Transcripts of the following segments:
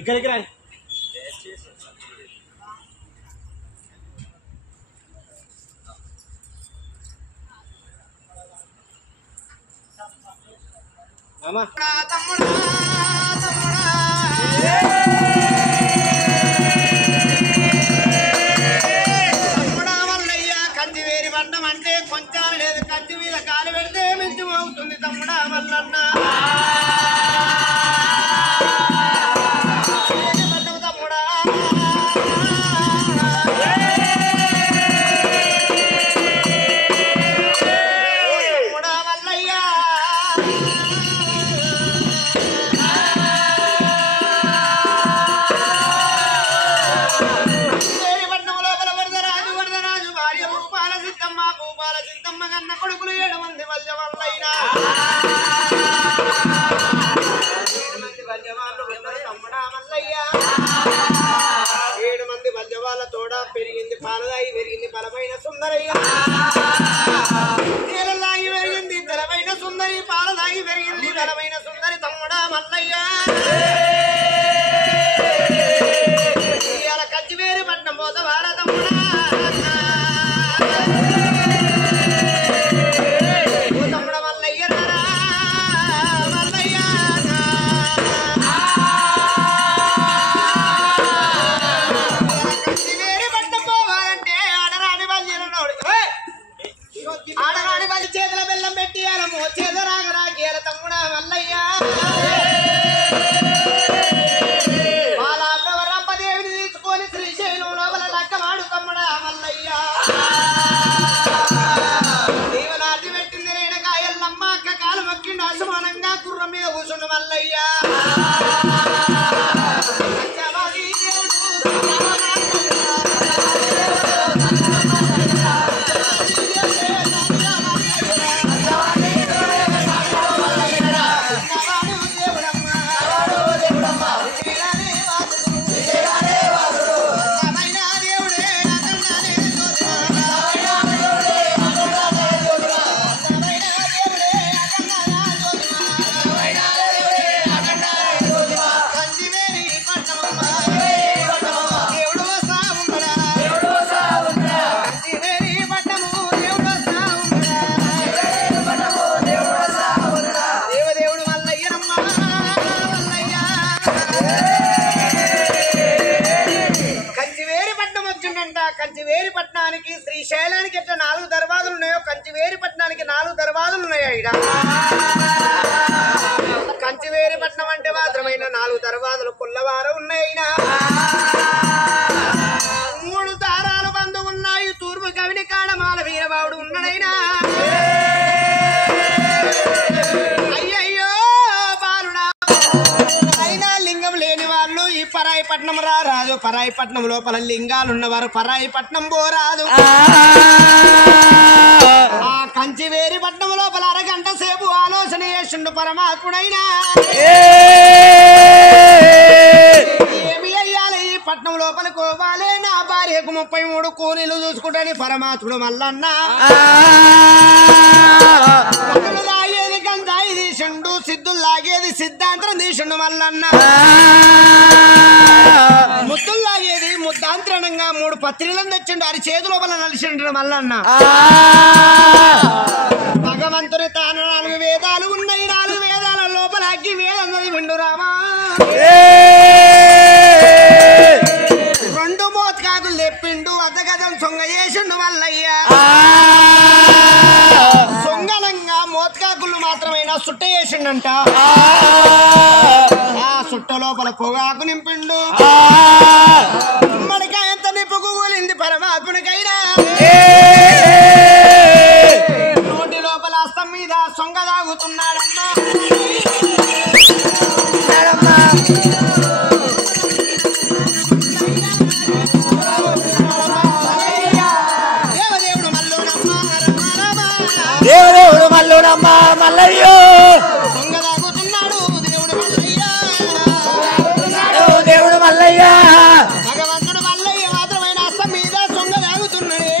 ఇక్కడికి రా అమ్మా తమ్ముడా తమ్ముడా తమ్ముడా మల్లయ్య కంది వేరి బండం అంటే కొంచెం లేదు కంది మీద కాలు పెడితే మించం అవుతుంది తమ్ముడా మల్లన్న కొడుకులు 7 మంది వల్యవల్లైనా 7 మంది వల్యవాళ్ళు తమ్ముడా మల్లయ్య 7 మంది వల్యవాళ్ళ తోడ పెరిగింది పాలదాయి పెరిగింది బలమైన సుందరయ్య నీళ్ళలాగి పెరిగింది బలమైన సుందరి పాలదాగి పెరిగింది బలమైన సుందరి తమ్ముడా మల్లయ్య ఇవాళ కచ్చివేరి పట్నం పోతవాడ తమ్ముడా ఆడరాని వాళ్ళ చేతుల బెల్లం పెట్టి చేదరాగరాగేల తమ్ముడా మల్లయ్య రంపదేవిని తీసుకొని శ్రీశైలం లోపల లక్కమాడు తమ్ముడా మల్లయ్య దేవనాటి పెట్టింది రేణకాయల్లమ్మ అక్క కాలు మొక్కిండు అసమానంగా గుర్రం మీద కూర్చుండు మల్లయ్య కంచివేరి పట్టణానికి శ్రీశైలానికి ఎట్లా 4 దర్వాజులు ఉన్నాయో కంచివేరి పట్టణానికి 4 దర్వాజులు ఉన్నాయో ఇక్కడ కంచివేరి పట్టణం అంటే మాత్రమైన 4 దర్వాజులు కుల్లవారు ఉన్నాయినా 3 దారాలు బంధు ఉన్నాయి తూర్పు కవిని కాడమాల వీరబావుడు ఉన్నాడైనా అయ్యయ్యో బాలుడా అయినా లింగం లేని వాళ్ళు ఈ పరాయిపట్నం రారాదు పరాయిపట్నం లోపల లింగాలు ఉన్నవారు పరాయిపట్నం పోరాదు ఆ కంచివేరి పట్నం లోపల అరగంట సేపు ఆలోచన చేసిండు పరమాత్ముడైనా ఏమి అయ్యాలి ఈ పట్నం లోపల కోవాలే నా భార్యకు 33 కూలీలు చూసుకుంటాని పరమాత్ముడు మల్లన్న లాగేది గంజాయి తీసిండు సిద్ధులు లాగేది సిద్ధాంతరం తీసిండు మల్లన్న ముద్దులు లాగేది ముద్దాంతరణంగా 3 పత్రికలను తెచ్చిండు అది చేతి లోపల నలిచిండు మల్లన్న భగవంతుని తాను 4 వేదాలు ఉన్నాయి 4 వేదాల లోపల అగ్గి వేదం చదివిండు రామా 2 మోత్కాకులు తెప్పిండు అద్దగదం సొంగ చేసిండు మల్లయ్య సొంగలంగా మోత్కాకులు మాత్రమైనా సుట్ట చేసిండంట ఆ సుట్ట లోపల పొగాకు నింపిండు మడికాయంత పరమాత్మునికైనా నోటి లోపల అస్తం మీద సొంగ తాగుతున్నాడమ్మా దేవుడు మల్లునమ్మ మల్లయ్యో సొంగ తాగుతున్నాడు దేవుడు మల్లయ్య దేవుడు మల్లయ్య భగవంతుడు మల్లయ్య మాత్రమైన అస్తం మీద సొంగ తాగుతున్నాడే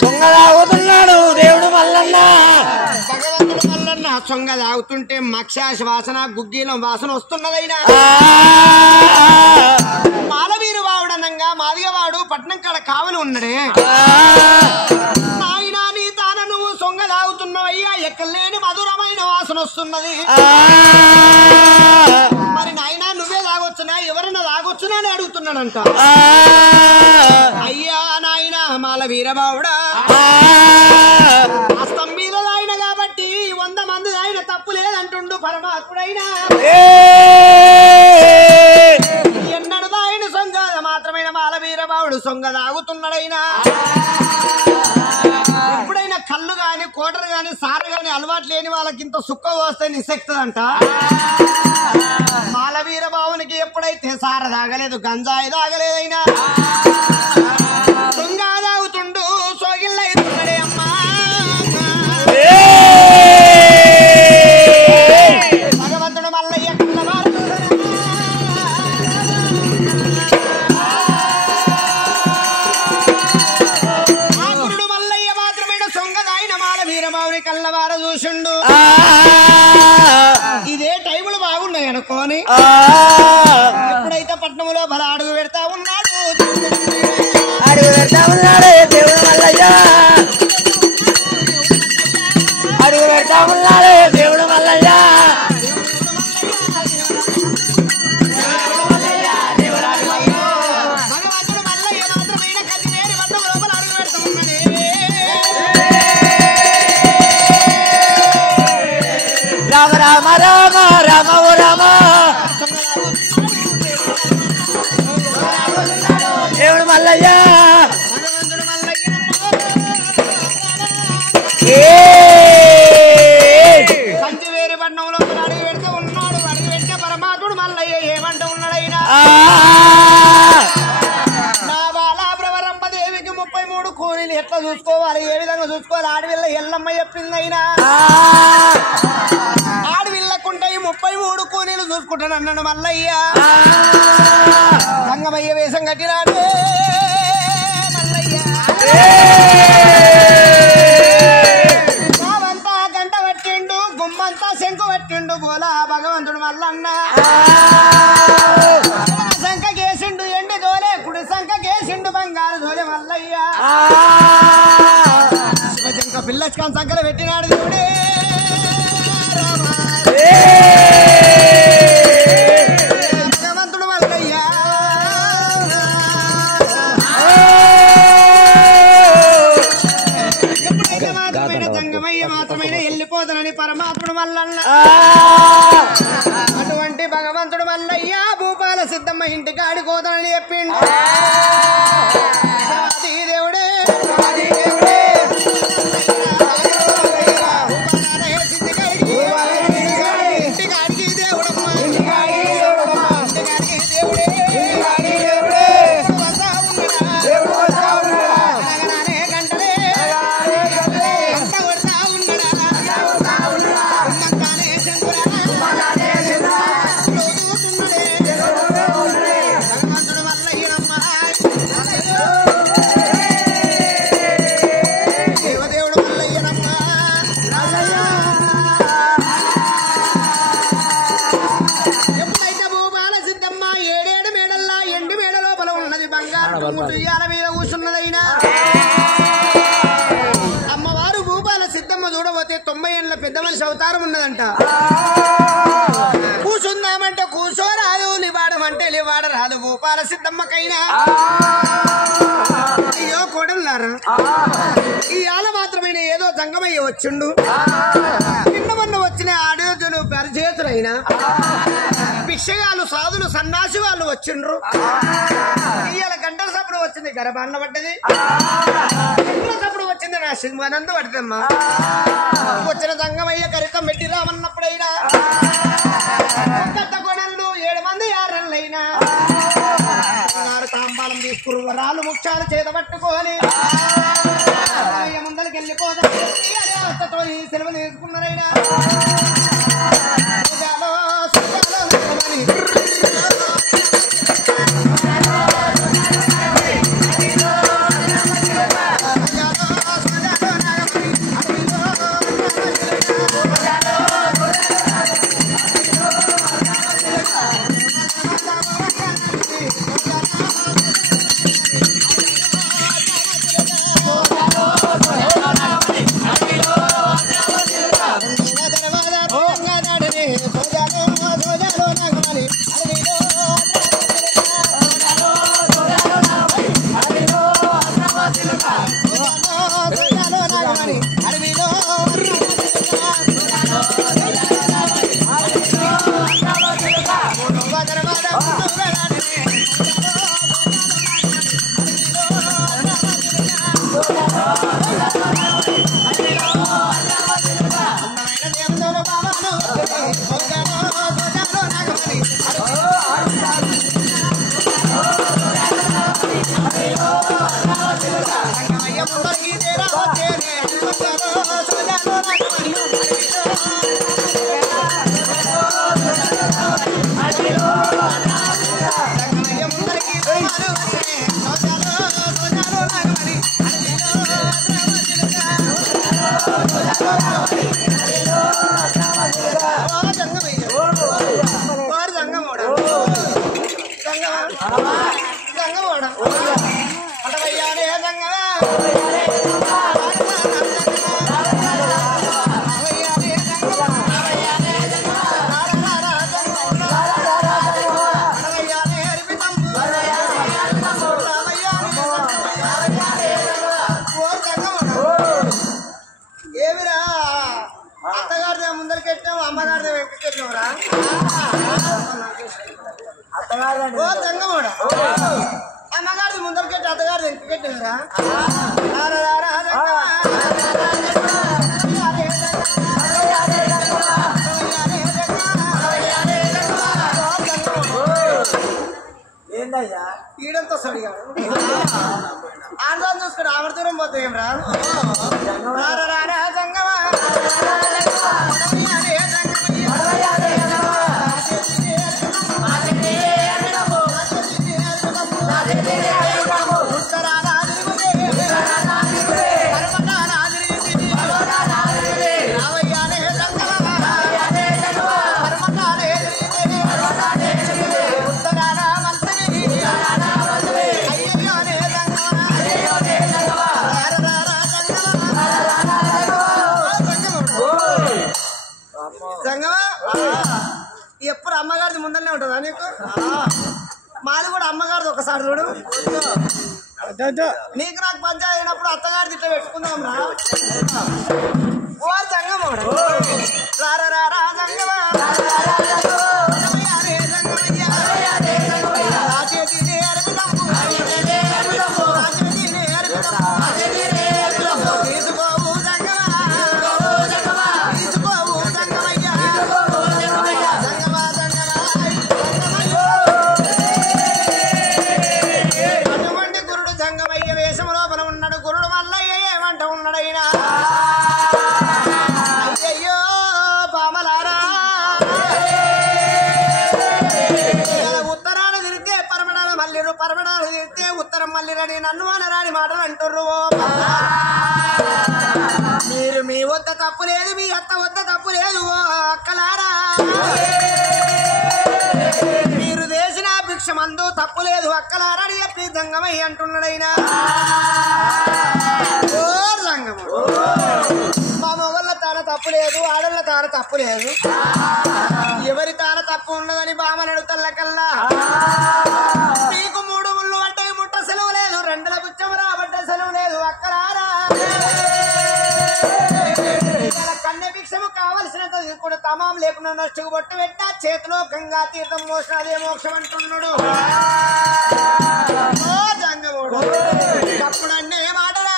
సొంగ తాగుతున్నాడు దేవుడు మల్లన్న భగవంతుడు మల్లన్న సొంగ తాగుతుంటే మక్షాశ వాసన గుగ్గీలం వాసన వస్తున్నదైనా మాలవీరు వావుడనంగా మాదిగవాడు పట్నం కాడ కావలి ఉన్నడే నాయనా నీ తాన నువ్వు సొంగ తాగుతున్నావయ్యా ఎక్కలేని మధురమైన వాసన వస్తున్నది మరి నాయనా నువ్వే తాగొచ్చునా ఎవరన్నా తాగొచ్చునా అని అడుగుతున్నాడంట అయ్యా నాయనా మాల వీరబావుడా హస్తం మీద ఆయన కాబట్టి 100 మంది ఆయన తప్పు లేదంటుండు పరమాత్ముడైనా ఎన్నడు ఆయన సొంగ మాత్రమైన మాల వీరబావుడు సొంగ తాగుతున్నాడైనా ఎప్పుడైనా కళ్ళు గాని కోటరు గాని సారు గాని అలవాటు లేని వాళ్ళకి ఇంత సుక్క వస్తే నిశక్తదంట మాల వీరబావునికి ఎప్పుడైతే సార తాగలేదు గంజాయి తాగలేదైనా సొంగ తాగుతుండు సోగిల్లైతున్నాడే అమ్మా భగవంతుడు మల్లయ్య ఆకురుడు మల్లయ్య మాత్రమైన సొంగదాయన మాల వీరబావుని కళ్ళవార చూసిండు ఇదే టైములు బాగున్నాయి అనుకోని ఎప్పుడైతే పట్నంలో బల అడుగు పెడతా ఉన్నాడు దేవుడు మల్లయ్య అడుగు పెడతా ఉన్నాడు దేవుడు మల్లయ్య భగవంతుడు మల్లయ్య మాత్రమైన కదివేరి పట్నం లోపల అడుగు పెడతా ఉన్నది రామ రామ రామ రామ ఓ రామ దేవుడు మల్లయ్య భగవంతుడు మల్లయ్య కంచివేరి పట్నంలో అడుగు పెడతా ఉన్నాడు అడుగు పెట్టే పరమాత్ముడు మల్లయ్య ఏమంటూ ఉన్నాడైనా నా బాలాప్రవరంపదేవికి 33 కూలీలు ఎట్లా చూసుకోవాలి ఏ విధంగా చూసుకోవాలి ఆడవిల్ల ఎల్లమ్మ చెప్పిందైనా ఆడవిల్లకుంటే 33 కూలీలు చూసుకుంటాను అన్నాడు మల్లయ్య సంగమయ్య వేషం కట్టినాడు మల్లయ్య బావంతా గంట పట్టిండు గుమ్మంతా శంకు పట్టిండు బోలా భగవంతుడు మల్లన్న సంఖ కేసిండు ఎండి దోలే కుడి సంఖ కేసిండు బంగారు దోలే మల్లయ్య శివజంక పిల్లచ్కాన్ సంఖలు పెట్టినాడు దేవుడే భగవంతుడు మల్లయ్య ఎప్పుడైతే మాత్రమైన జంగమయ్య మాత్రమైన వెళ్ళిపోతానని పరమాత్ముడు మల్లన్న అటువంటి భగవంతుడు మల్లయ్య భూపాల సిద్ధమ్మ ఇంటికి ఆడుకోతానని చెప్పిండు ఆది దేవుడే ఆది దేవుడే ఇంటికి ఆడికి దేవుడమ్మ ఇంటికి ఆడికి దేవుడే వస్తా ఉన్నాడా అనగానే గంటలే గంట కొడతా ఉన్నాడా ఉమ్మంతానే శంకురా భగవంతుడు మల్లయ్యనమ్మ దేవదేవుడు మల్లయ్యనమ్మ ఎప్పుడైతే భూపాల సిద్ధమ్మ 7 మేడల్లా ఎండి మేడ లోపల ఉన్నది బంగారు తుయ్యాల మీద కూర్చున్నదైనా అమ్మవారు భూపాల సిద్ధమ్మ చూడబోతే 90 ఏళ్ళ పెద్ద మనిషి అవతారం ఉన్నదంట కూర్చుందామంటే కూర్చోరాదు లివాడమంటే లివాడరాదు భూపాల సిద్ధమ్మకైనా అయ్యో కొడలారా ఈ ఆల మాత్రమైన ఏదో జంగమయ్య వచ్చిండు నిన్న మొన్న వచ్చిన అయినా భిక్షగాళ్ళు సాధులు సన్నాసి వాళ్ళు వచ్చిండ్రు ఇవాళ గంటల సప్పుడు వచ్చింది గర్భాన్న పడ్డది సప్పుడు వచ్చింది నా సింహానంద పడుతుందమ్మా వచ్చిన సంగమయ్య కరితం పెట్టి రామన్నప్పుడైనా కొనలు 7 మంది 6 నెలలైనా తాంబాలం తీసుకురు వరాలు ముఖ్యాలు చేత పట్టుకొని ముందరికి వెళ్ళిపోతాతో సెలవు తీసుకున్నారైనా అమ్మగారి ముందరికెట్టి అత్తగారు వెంకటెట్టినరా ఏందయ్యా ఈడంతో సడిగాడు ఆంధ్రం చూసుకుని ఆవిడ దూరం పోతే ఏం రా సంగమా ఎప్పుడు అమ్మగారిది ముందరనే ఉంటుందా నీకు మాది కూడా అమ్మగారిది ఒకసారి చూడు నీకు నాకు పంచాయతీ అయినప్పుడు అత్తగారిది ఇట్లా పెట్టుకుందాం రా ఓ సంగమోడు రారా సంగమా ఉత్తరం మళ్ళీ రని నన్ను అనరాని మాటలు అంటుర్రు మీరు మీ వద్ద తప్పు లేదు మీ అత్త వద్ద తప్పు లేదు అక్కలారా మీరు చేసిన భిక్ష మందు తప్పు లేదు అక్కలారా అని చెప్పి సంగమయ్య అంటున్నాడైనా ఓ సంగము మా మొగళ్ళ తాన తప్పు లేదు ఆడళ్ళ తాన తప్పు లేదు ఎవరి తాన తప్పు ఉన్నదని బామనడు తల్లకల్లా మీకు 3 ముళ్ళు అంటే ముట్ట సెలవు లేదు 2ల బుచ్చం రాబడ్డ సెలవు లేదు అక్కరారా కన్నె భిక్షము కావలసినంత ఇప్పుడు తమ పాపం లేకుండా నష్టకు బొట్టు పెట్టా చేతిలో గంగా తీర్థం మోసిన అదే మోక్షం అంటున్నాడు జంగముడు అప్పుడన్నీ మాటరా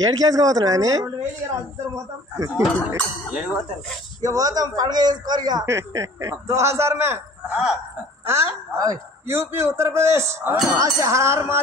ఏడికేసుకోపోతున్నా అని ఇక పోతాం పండుగ చేసుకోరు ఇక 2000 में यूपी उत्तर प्रदेश हर हर महादेव